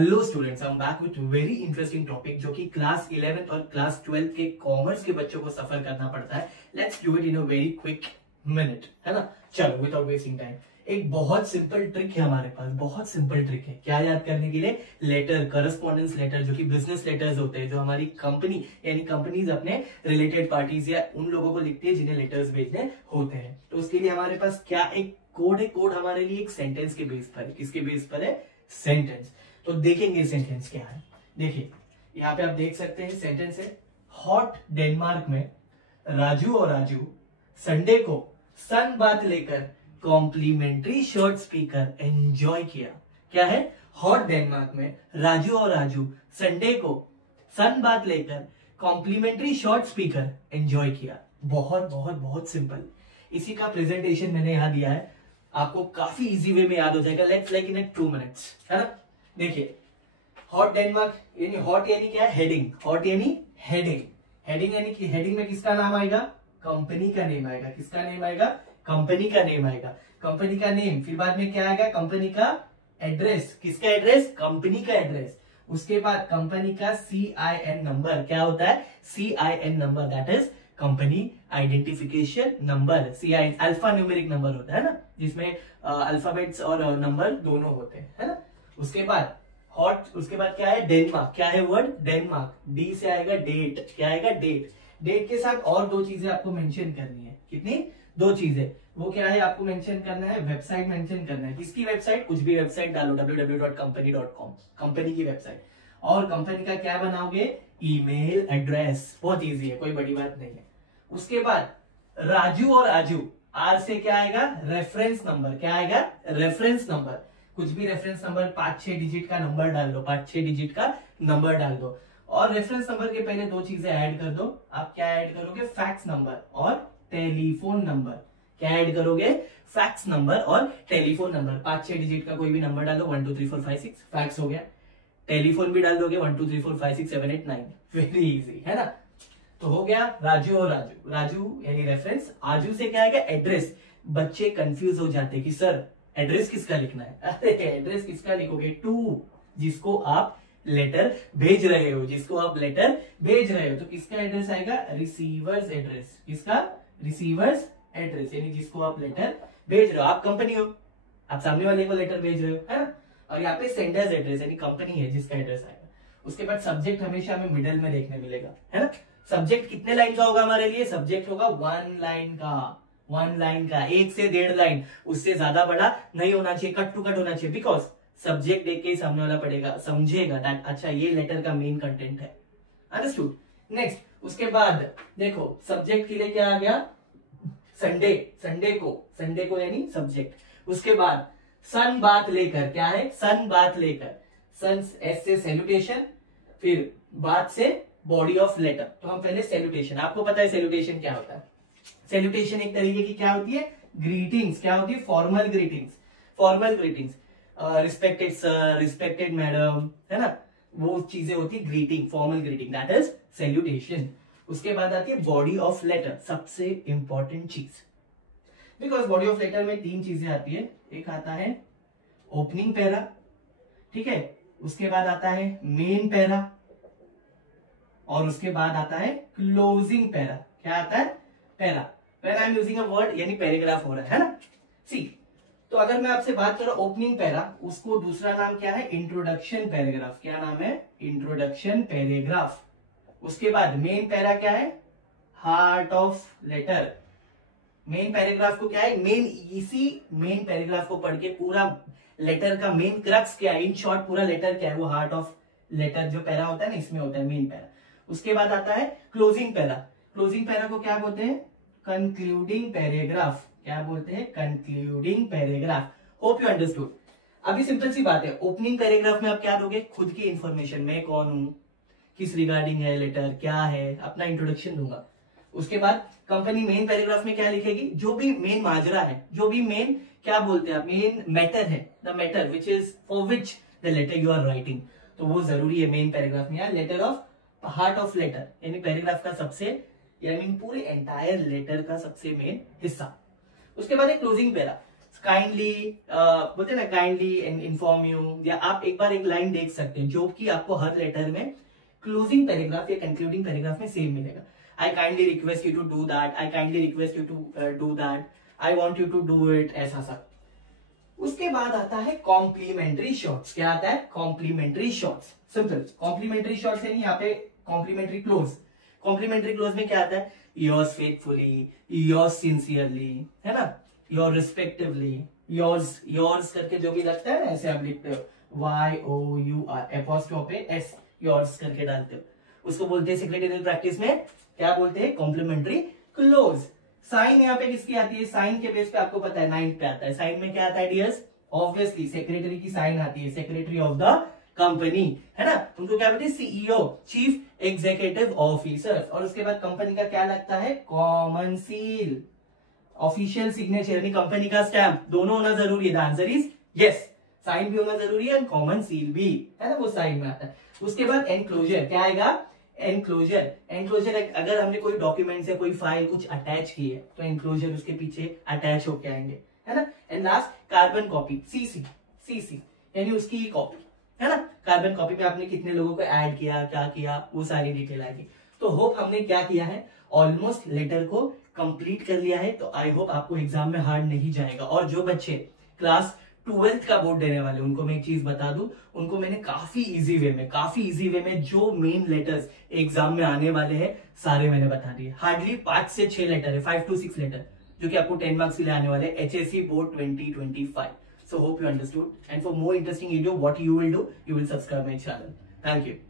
Hello students, I am back with very interesting topic जो कि class 11th और class 12th के commerce के बच्चों को सफर करना पड़ता है। Let's do it in a very quick minute, है ना। चलो विदाउट वेस्टिंग टाइम, एक बहुत सिंपल ट्रिक है हमारे पास, बहुत सिंपल ट्रिक है। क्या याद करने के लिए? लेटर, करस्पॉन्डेंस लेटर, जो कि बिजनेस लेटर्स होते हैं, जो हमारी कंपनी यानी कंपनीज अपने रिलेटेड पार्टीज या उन लोगों को लिखती है जिन्हें लेटर्स भेजने होते हैं। तो उसके लिए हमारे पास क्या एक कोड है। कोड हमारे लिए एक सेंटेंस के बेस पर है। किसके बेस पर है? सेंटेंस। तो देखेंगे सेंटेंस क्या है। देखिए यहाँ पे आप देख सकते हैं सेंटेंस है, हॉट डेनमार्क में राजू और राजू संडे को सन बात लेकर कॉम्प्लीमेंट्री शॉर्ट स्पीकर एंजॉय किया। क्या है? हॉट डेनमार्क में राजू और राजू संडे को सन बात लेकर कॉम्प्लीमेंट्री शॉर्ट स्पीकर एंजॉय किया। बहुत बहुत बहुत सिंपल। इसी का प्रेजेंटेशन मैंने यहां दिया है, आपको काफी इजी वे में याद हो जाएगा। लेट्स लाइक इन 2 मिनट्स, है ना। देखिए हॉट डेनमार्क यानी हॉट यानी क्या है? हेडिंग। हॉट यानी हेडिंग। हेडिंग यानी कि हेडिंग में किसका नाम आएगा? कंपनी का नेम आएगा। किसका नेम आएगा? कंपनी का नेम आएगा। कंपनी का नेम, फिर बाद में क्या आएगा? कंपनी का एड्रेस। किसका एड्रेस? कंपनी का एड्रेस। उसके बाद कंपनी का CIN नंबर। क्या होता है? CIN number, that is company identification number. CIN alpha numeric number होता है ना, जिसमें अल्फाबेट्स और नंबर दोनों होते हैं, है ना। उसके बाद हॉट, उसके बाद क्या है? डेनमार्क। क्या है वर्ड? डेनमार्क। डी से आएगा डेट। क्या आएगा? डेट। डेट के साथ और 2 चीजें आपको मेंशन करनी है। कितनी? 2 चीजें। वो क्या है? आपको मेंशन करना है, वेबसाइट मेंशन करना है। किसकी वेबसाइट? कुछ भी वेबसाइट डालो, www.company.com, कंपनी की वेबसाइट। और कंपनी का क्या बनाओगे? Email address. बहुत इजी है, कोई बड़ी बात नहीं है। उसके बाद राजू और राजू, आर से क्या आएगा? Reference number. क्या आएगा? Reference number. कुछ भी रेफरेंस नंबर, 5-6 डिजिट का नंबर डाल दो, 5-6 डिजिट का नंबर डाल दो। और रेफरेंस नंबर के पहले 2 चीजें ऐड कर दो। आप क्या ऐड करोगे? फैक्स नंबर और टेलीफोन नंबर। क्या ऐड करोगे? फैक्स नंबर और टेलीफोन नंबर। 5-6 डिजिट का कोई भी नंबर डालो, 1 2 3 4 5 6, फैक्स हो गया। टेलीफोन भी डाल दोगे, 1 2 3 4 5 6 7 8 9। वेरी इजी, है ना। तो हो गया राजू और राजू। राजू यानी रेफरेंस, आजू से क्या आएगा? एड्रेस। बच्चे कंफ्यूज हो जाते कि सर एड्रेस किसका लिखना है। अरे एड्रेस किसका लिखोगे? टू, जिसको आप लेटर भेज रहे हो, जिसको आप लेटर भेज रहे हो। तो किसका एड्रेस आएगा? Receiver's address. किसका? रिसीवर्स एड्रेस, यानी जिसको आप लेटर भेज रहे हो। आप कंपनी हो, आप सामने वाले को लेटर भेज रहे हो, है ना। और यहाँ पे सेंडर्स एड्रेस यानी कंपनी है जिसका एड्रेस आएगा। उसके बाद सब्जेक्ट हमेशा हमें मिडल में देखने मिलेगा, है ना। सब्जेक्ट कितने लाइन का होगा हमारे लिए? सब्जेक्ट होगा 1 लाइन का। 1 लाइन का, 1 से 1.5 लाइन, उससे ज्यादा बड़ा नहीं होना चाहिए, कट टू कट होना चाहिए। बिकॉज सब्जेक्ट देख के ही सामने वाला पढ़ेगा, समझेगा दैट अच्छा ये लेटर का मेन कंटेंट है। अंडरस्टूड। नेक्स्ट, उसके बाद देखो सब्जेक्ट के लिए क्या आ गया? संडे। संडे को यानी सब्जेक्ट। उसके बाद सन बात लेकर। क्या है? सन बात लेकर। सन, एस से सैल्यूटेशन, फिर बात से बॉडी ऑफ लेटर। तो हम पहले सैल्यूटेशन, आपको पता है सैल्यूटेशन क्या होता है? सैल्यूटेशन एक तरीके की क्या होती है? ग्रीटिंग्स। क्या होती है? Formal greetings. Formal greetings, respected sir, respected madam, है ना, वो चीजें होती है greeting, formal greeting, that is salutation. उसके बाद आती है बॉडी ऑफ लेटर, सबसे इंपॉर्टेंट चीज। बिकॉज बॉडी ऑफ लेटर में 3 चीजें आती है। एक आता है ओपनिंग पैरा, ठीक है। उसके बाद आता है मेन पैरा, और उसके बाद आता है क्लोजिंग पैरा। क्या आता है? Para. When I am using a word यानी पैराग्राफ हो रहा है ना। सी, तो अगर मैं आपसे बात करूं ओपनिंग पैरा, उसको दूसरा नाम क्या है? Introduction paragraph. क्या नाम है? Introduction paragraph. उसके बाद मेन पैरा क्या है? Heart of letter. Main paragraph को क्या है? मेन, इसी मेन पैराग्राफ को पढ़ के पूरा लेटर का मेन क्रक्स क्या है, इन शॉर्ट पूरा लेटर क्या है, वो हार्ट ऑफ लेटर जो पैरा होता है ना, इसमें होता है मेन पैरा। उसके बाद आता है क्लोजिंग पैरा। क्लोजिंग पैरा को क्या बोलते हैं? Concluding paragraph. क्या बोलते हैं? Concluding paragraph. Hope you understood. अभी सिंपल सी बात है, ओपनिंग पैराग्राफ में आप क्या दोगे? खुद की इंफॉर्मेशन, मैं कौन हूं, किस रिगार्डिंग है लेटर, क्या है, अपना इंट्रोडक्शन दूंगा। उसके बाद कंपनी मेन पैराग्राफ में क्या लिखेगी? जो भी मेन माजरा है, जो भी मेन, क्या बोलते हैं, मेन मैटर है, the matter which is for which the letter you are writing, तो वो जरूरी है मेन पैराग्राफ में। Letter of, heart of letter यानी पैराग्राफ का सबसे, यानी पूरे एंटायर लेटर का सबसे मेन हिस्सा। उसके बाद एक क्लोजिंग पैरा। काइंडली बोलते ना, काइंडली इन्फॉर्म यू, या आप एक बार एक लाइन देख सकते हैं जो कि आपको हर लेटर में क्लोजिंग पैराग्राफ या कंक्लूडिंग पैराग्राफ में सेम मिलेगा. I kindly request you to do that, I kindly request you to do that, I want you to do it, ऐसा सब. उसके बाद आता है कॉम्प्लीमेंट्री शॉर्ट्स. क्या आता है? Complimentary shorts. Simple. Complimentary shorts है नहीं, यहाँ पे कॉम्प्लीमेंट्री क्लोज. कॉम्प्लीमेंट्री क्लोज में क्या आता है? योर्स फेथफुली, योर्स सिंसियरली, है ना, योर रिस्पेक्टिवली, योर्स, योर्स करके जो भी लगता है ना ऐसे आप लिखते हो, YOUR एपोस्ट्रोफ S, योर्स करके डालते हो, उसको बोलते हैं सेक्रेटरियल प्रैक्टिस में क्या बोलते हैं? Complimentary close. साइन यहाँ पे किसकी आती है? साइन के बेस पे आपको पता है 9 पे आता है. साइन में क्या आता है डियर्स? ऑब्वियसली सेक्रेटरी की साइन आती है, सेक्रेटरी ऑफ द कंपनी, है ना. उनको क्या बोलते हैं? CEO, chief executive officer. और उसके बाद कंपनी का क्या लगता है? कॉमन सील, ऑफिशियल सिग्नेचर यानी कंपनी का स्टैम्प. दोनों होना जरूरी है. The answer is yes. Sign भी होना जरूरी है, कॉमन सील भी, है ना, वो साइन में आता है. उसके बाद एनक्लोजर. क्या आएगा? एनक्लोजर. एनक्लोजर अगर हमने कोई डॉक्यूमेंट या कोई फाइल कुछ अटैच की है तो एनक्लोजर उसके पीछे अटैच होके आएंगे, है ना. And last carbon copy, CC यानी उसकी कॉपी, है ना. कार्बन कॉपी पे आपने कितने लोगों को ऐड किया, क्या किया, वो सारी डिटेल आएगी. तो होप हमने क्या किया है, ऑलमोस्ट लेटर को कंप्लीट कर लिया है. तो आई होप आपको एग्जाम में हार्ड नहीं जाएगा. और जो बच्चे क्लास 12th का बोर्ड देने वाले उनको मैं एक चीज बता दूं, उनको मैंने काफी इजी वे में जो मेन लेटर्स एग्जाम में आने वाले हैं सारे मैंने बता दिए. हार्डली 5 से 6 लेटर है, 5 to 6 लेटर जो कि आपको 10 मार्क्स के लिए आने वाले HSC board 2025. So hope you understood, and for more interesting video what you will do, you will subscribe my channel. Thank you.